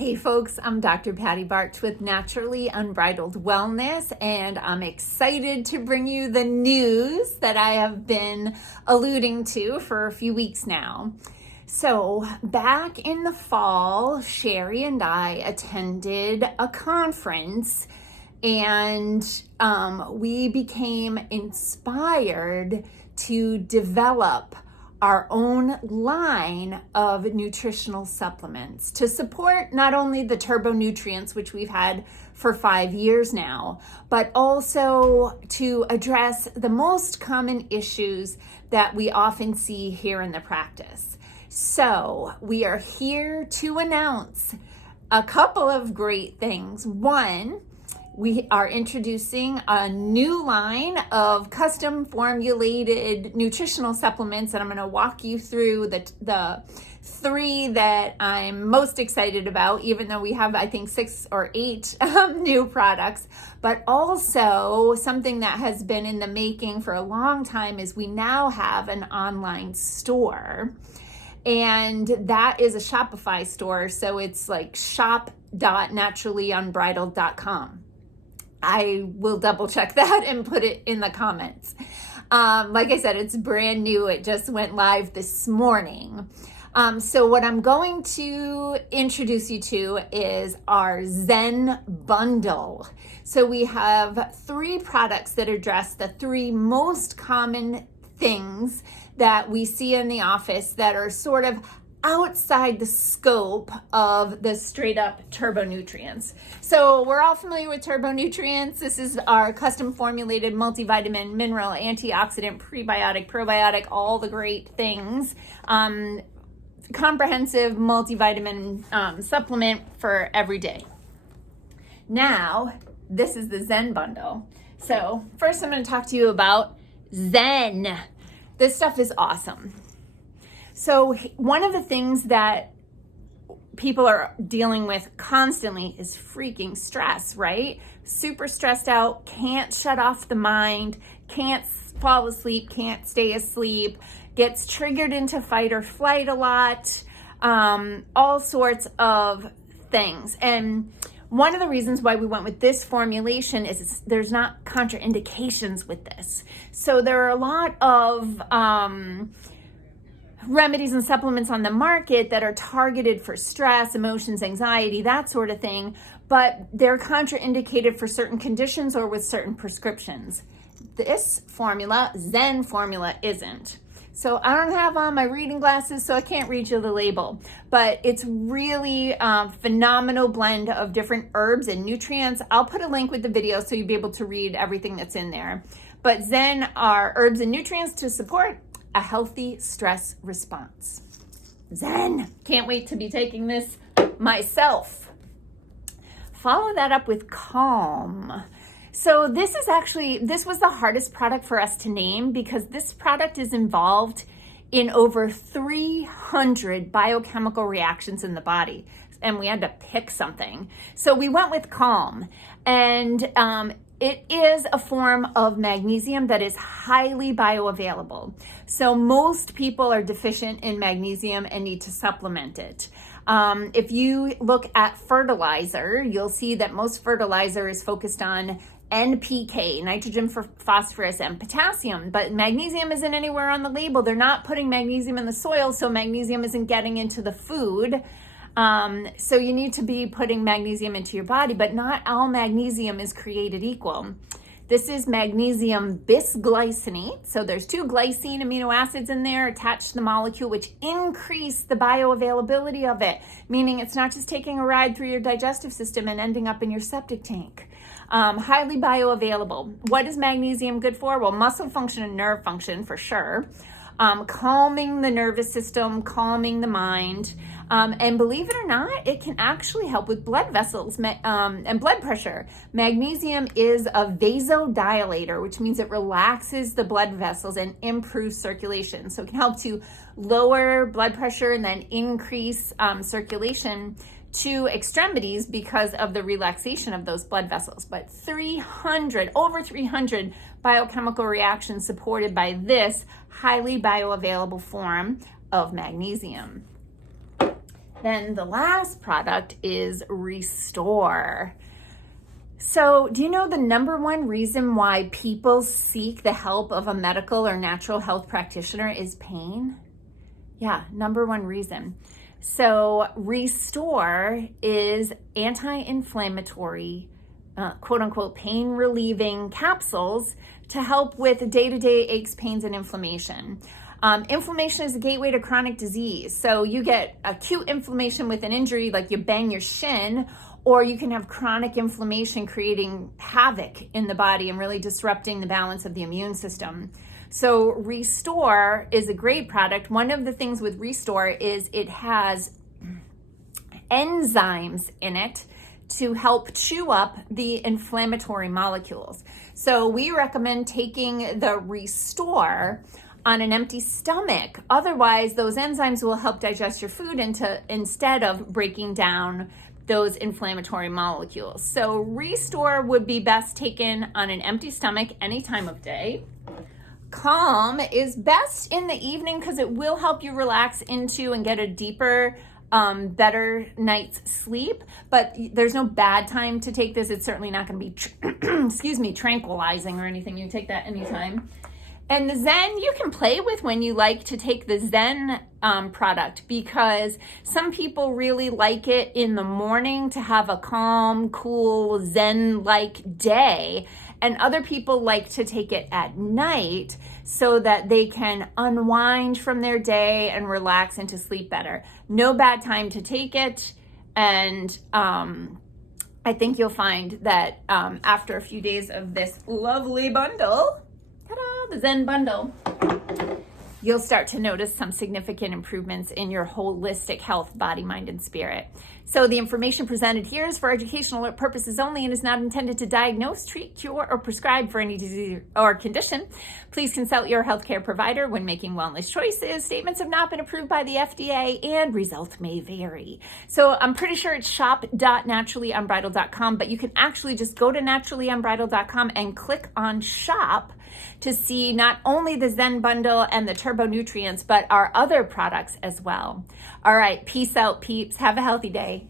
Hey folks, I'm Dr. Patty Barch with Naturally Unbridled Wellness, and I'm excited to bring you the news that I have been alluding to for a few weeks now. So back in the fall, Sherry and I attended a conference, and we became inspired to develop our own line of nutritional supplements to support not only the turbo nutrients, which we've had for 5 years now, but also to address the most common issues that we often see here in the practice. So we are here to announce a couple of great things. One, we are introducing a new line of custom formulated nutritional supplements, and I'm going to walk you through the three that I'm most excited about, even though we have, I think, 6 or 8 new products. But also something that has been in the making for a long time is we now have an online store. And that is a Shopify store. So it's like shop.naturallyunbridled.com. I will double check that and put it in the comments. Like I said, it's brand new. It just went live this morning. So what I'm going to introduce you to is our Zen Bundle. So we have 3 products that address the 3 most common things that we see in the office that are sort of outside the scope of the straight up turbo nutrients. So we're all familiar with turbo nutrients. This is our custom formulated multivitamin, mineral, antioxidant, prebiotic, probiotic, all the great things. Comprehensive multivitamin supplement for every day. Now, this is the Zen Bundle. So first I'm going to talk to you about Zen. This stuff is awesome. So one of the things that people are dealing with constantly is freaking stress, right? Super stressed out, can't shut off the mind, can't fall asleep, can't stay asleep, gets triggered into fight or flight a lot, all sorts of things. And one of the reasons why we went with this formulation is there's not contraindications with this. So there are a lot of remedies and supplements on the market that are targeted for stress, emotions, anxiety, that sort of thing, but they're contraindicated for certain conditions or with certain prescriptions. This formula, Zen formula, isn't. So I don't have on my reading glasses, so I can't read you the label, but it's really a phenomenal blend of different herbs and nutrients. I'll put a link with the video so you'll be able to read everything that's in there. But Zen are herbs and nutrients to support a healthy stress response. Zen. Can't wait to be taking this myself. Follow that up with Calm. So this was the hardest product for us to name because this product is involved in over 300 biochemical reactions in the body, and we had to pick something. So we went with Calm, and it is a form of magnesium that is highly bioavailable. So most people are deficient in magnesium and need to supplement it. If you look at fertilizer, you'll see that most fertilizer is focused on NPK, nitrogen, phosphorus, and potassium, but magnesium isn't anywhere on the label. They're not putting magnesium in the soil, so magnesium isn't getting into the food. So you need to be putting magnesium into your body, but not all magnesium is created equal. This is magnesium bisglycinate. So there's 2 glycine amino acids in there attached to the molecule, which increase the bioavailability of it, meaning it's not just taking a ride through your digestive system and ending up in your septic tank. Highly bioavailable. What is magnesium good for? Well, muscle function and nerve function for sure. Calming the nervous system, calming the mind. And believe it or not, it can actually help with blood vessels and blood pressure. Magnesium is a vasodilator, which means it relaxes the blood vessels and improves circulation. So it can help to lower blood pressure and then increase circulation to extremities because of the relaxation of those blood vessels. But over 300 biochemical reactions supported by this highly bioavailable form of magnesium. Then the last product is Restore. So, do you know the number one reason why people seek the help of a medical or natural health practitioner is pain? Yeah, number one reason. So, Restore is anti-inflammatory, quote unquote, pain relieving capsules to help with day-to-day aches, pains, and inflammation. Inflammation is a gateway to chronic disease. So you get acute inflammation with an injury, like you bang your shin, or you can have chronic inflammation creating havoc in the body and really disrupting the balance of the immune system. So Restore is a great product. One of the things with Restore is it has enzymes in it to help chew up the inflammatory molecules. So we recommend taking the Restore on an empty stomach. Otherwise, those enzymes will help digest your food instead of breaking down those inflammatory molecules. So Restore would be best taken on an empty stomach any time of day. Calm is best in the evening because it will help you relax into and get a deeper, better night's sleep. But there's no bad time to take this. It's certainly not going to be, tranquilizing or anything. You take that anytime. And the Zen, you can play with when you like to take the Zen product, because some people really like it in the morning to have a calm, cool, Zen-like day. And other people like to take it at night so that they can unwind from their day and relax into sleep better. No bad time to take it. And I think you'll find that after a few days of this lovely bundle, the Zen Bundle, you'll start to notice some significant improvements in your holistic health, body, mind, and spirit. So the information presented here is for educational purposes only and is not intended to diagnose, treat, cure, or prescribe for any disease or condition. Please consult your healthcare provider when making wellness choices. Statements have not been approved by the FDA and results may vary. So I'm pretty sure it's shop.naturallyunbridled.com, but you can actually just go to naturallyunbridled.com and click on shop to see not only the Zen Bundle and the Turbo Nutrients, but our other products as well. All right, peace out, peeps. Have a healthy day.